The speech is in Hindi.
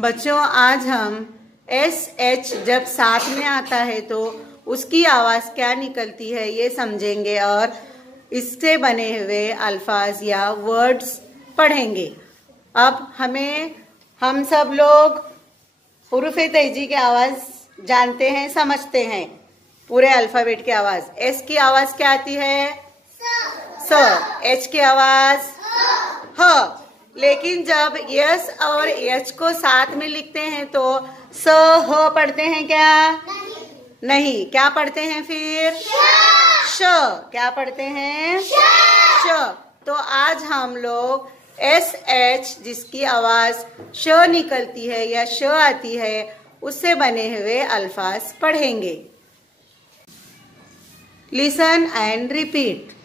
बच्चों, आज हम SH जब साथ में आता है तो उसकी आवाज क्या निकलती है ये समझेंगे और इससे बने हुए अल्फाज या वर्ड्स पढ़ेंगे। अब हम सब लोग हुरूफ़े तहजी की आवाज जानते हैं, समझते हैं। पूरे अल्फाबेट की आवाज। S की आवाज क्या आती है? स। H की आवाज ह। लेकिन जब यस और एच को साथ में लिखते हैं तो स ह पढ़ते हैं क्या? नहीं। क्या पढ़ते हैं फिर? श। क्या पढ़ते हैं? श। तो आज हम लोग SH जिसकी आवाज श निकलती है या श आती है उससे बने हुए अल्फाज पढ़ेंगे। Listen and repeat.